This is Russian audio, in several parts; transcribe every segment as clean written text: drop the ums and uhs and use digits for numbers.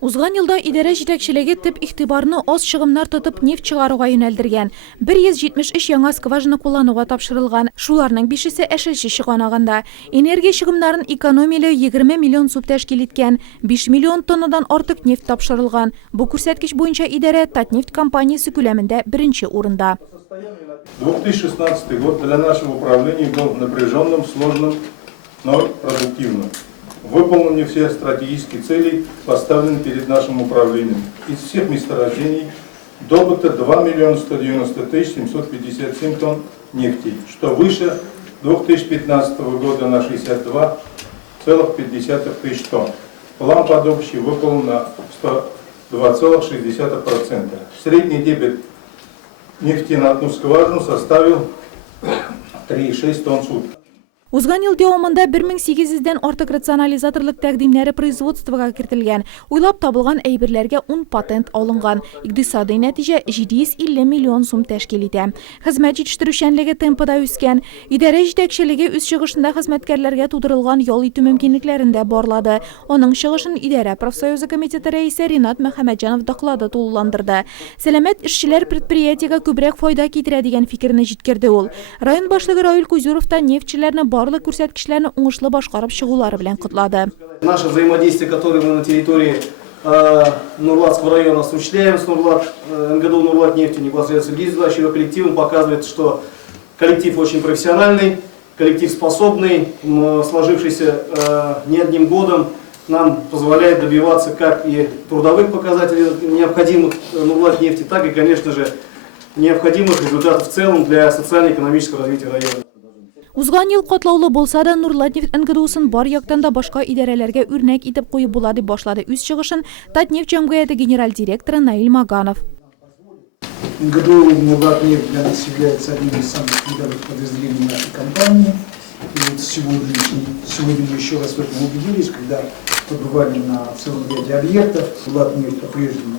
Узган елда идарә җитәкчелеге төп игътибарны аз чыгымнар тотып нефть чыгаруга юнәлдергән. 173 яңа скважина куллануга тапшырылган. Шуларның 5-се әшелче чыганагында. Энергия чыгымнарын экономияләү 20 миллион сум тәшкил иткән. 5 миллион тоннадан артык нефть тапшырылган. Бу күрсәткеч буенча идарә Татнефть компаниясе күләмендә беренче урында. 2016 год для нашего управления был напряженным, сложным, но продуктивным. Выполнены все стратегические цели, поставленные перед нашим управлением. Из всех месторождений добыто 2 миллиона 190 тысяч 757 тонн нефти, что выше 2015 года на 62,5 тысяч тонн. План по добыче выполнен на 102,6%. Средний дебет нефти на одну скважину составил 3,6 тонн в сутки. Узган ел дәвамында 1800-дән артык рационализаторлык тәкъдимнәре производствога кертелгән. Уйлап табылган әйберләргә 10 патент алынган. Икътисади нәтиҗә 750 миллион сум тәшкил итә. Хезмәт җитештерүчәнлеге темпыда үскән. Идарә җитәкчелеге үз чыгышында хезмәткәрләргә тудырылган ял итү мөмкинлекләрен дә барлады. Аның чыгышын идарә профсоюзы комитеты рәисе Ринат Мөхәммәтҗанов доклады тулыландырды. Сәламәт эшчеләр предприятиегә күбрәк файда китерә дигән фикерне җиткерде ул. Район башлыгы Раил Кузюров та нефтьчеләрне барлык күрсәткечләрне уңышлы башкарып чыгулары белән котлады. Наше взаимодействие, которое мы на территории Нурлатского района осуществляем с НГДУ Нурлатнефтью, непосредственно Сергеем Злачевым коллективом, показывает, что коллектив очень профессиональный, коллектив способный, сложившийся не одним годом, нам позволяет добиваться как и трудовых показателей, необходимых Нурлатнефти, так и, конечно же, необходимых результатов в целом для социально-экономического развития района. Узган ел катлаулы булса да Нурлатнефть НГДУсын бар яктан да башка идарәләргә үрнәк итеп куеп була дип башлады үз чыгышын Татнефть җәмгыяте генераль директоры Наил Маганов. НГДУ Нурлатнефть для нас является одним из самых недавних подразделений нашей компании. И вот сегодня мы еще раз в этом убедились, когда побывали на целом ряде объектов. Нурлатнефть по-прежнему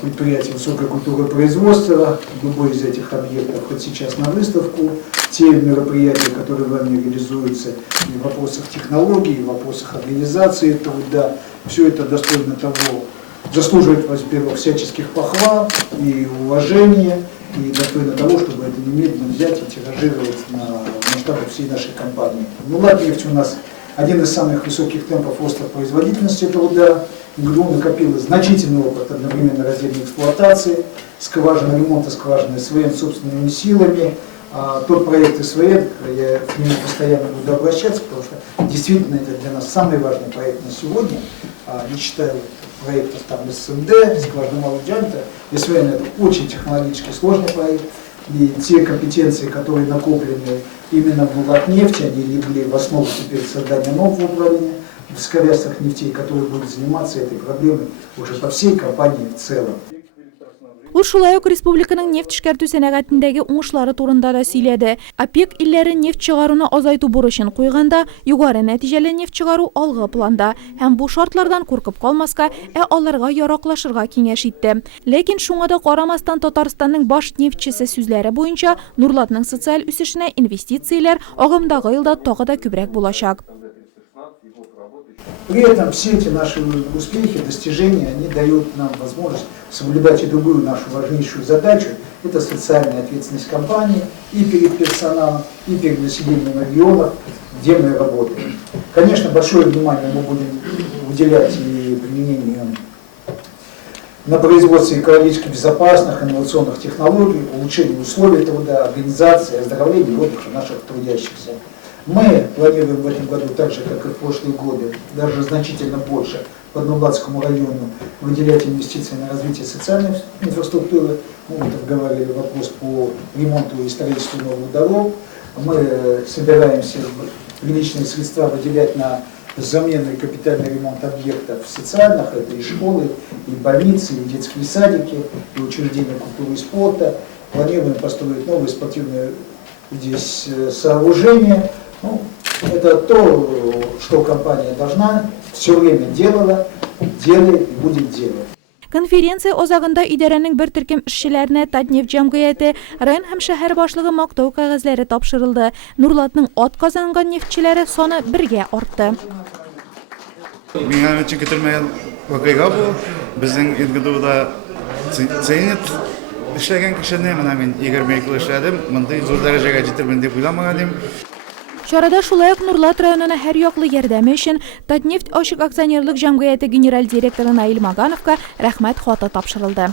предприятие высокой культуры производства, любой из этих объектов, хоть сейчас на выставку, те мероприятия, которые вами реализуются и в вопросах технологий, и в вопросах организации труда, все это достойно того, заслуживает, во-первых, всяческих похвал и уважения, и достойно того, чтобы это немедленно взять и тиражировать на масштабах всей нашей компании. Нурлатнефть у нас один из самых высоких темпов роста производительности труда. НГДУ накопило значительный опыт одновременно раздельной эксплуатации, скважины, ремонта скважины СВН собственными силами. Тот проект СВН, я к нему постоянно буду обращаться, потому что действительно это для нас самый важный проект на сегодня, не считая проектов там СМД, скважины малого диаметра. СВН это очень технологически сложный проект, и те компетенции, которые накоплены именно в Нурлатнефти, они легли в основу теперь создания нового управления в скоростях нефтей, который будет заниматься этой проблемой уже по всей компании в целом. Ул шулай ук республиканың нефть эшкәртү сәнәгатендәге уңышлары турында да сөйләде. ОПЕК илләре нефть чыгаруны азайту бурычын куйганда, югары нәтиҗәле нефть чыгару алгы планда һәм бу шартлардан куркып калмаска, аларга яраклашырга киңәш итте. Ләкин шуңа да карамастан Татарстанның баш нефтьчесе сүзләре буенча, Нурлатның социаль үсешенә инвестицияләр агымдагы елда тагы да күбрәк булачак. При этом все эти наши успехи, достижения, они дают нам возможность соблюдать и другую нашу важнейшую задачу. Это социальная ответственность компании и перед персоналом, и перед населением регионов, где мы работаем. Конечно, большое внимание мы будем уделять и применению на производстве экологически безопасных, инновационных технологий, улучшению условий труда, организации, оздоровления и отдыха наших трудящихся. Мы планируем в этом году, так же как и в прошлые годы, даже значительно больше по Нурлатскому району выделять инвестиции на развитие социальной инфраструктуры. Мы обговаривали вопрос по ремонту и строительству новых дорог. Мы собираемся приличные средства выделять на замену и капитальный ремонт объектов социальных, это и школы, и больницы, и детские садики, и учреждения культуры и спорта. Планируем построить новые спортивные здесь сооружения. Это то, что компания должна, все время делала, делает и будет делать. Конференция озагында идарәнең бер төркем эшчеләренә Татнефть җәмгыяте, район һәм шәһәр башлыгы мактау кәгазьләре тапшырылды. Нурлатның атказанган нефтьчеләре саны 1-гә артты. Меня очень вакыйга бу. Безнең НГДУда ценит эшләгән кешене, менә мин 22 ел эшләдем, мондый зур дәрәҗәгә җитермен дип уйламаган идем. Чарада шулай ук Нурлат районына һәр яклы ярдәме өчен Татнефть ачык акционерлык җәмгыяте генераль директоры Наил Магановка рәхмәт хаты тапшырылды.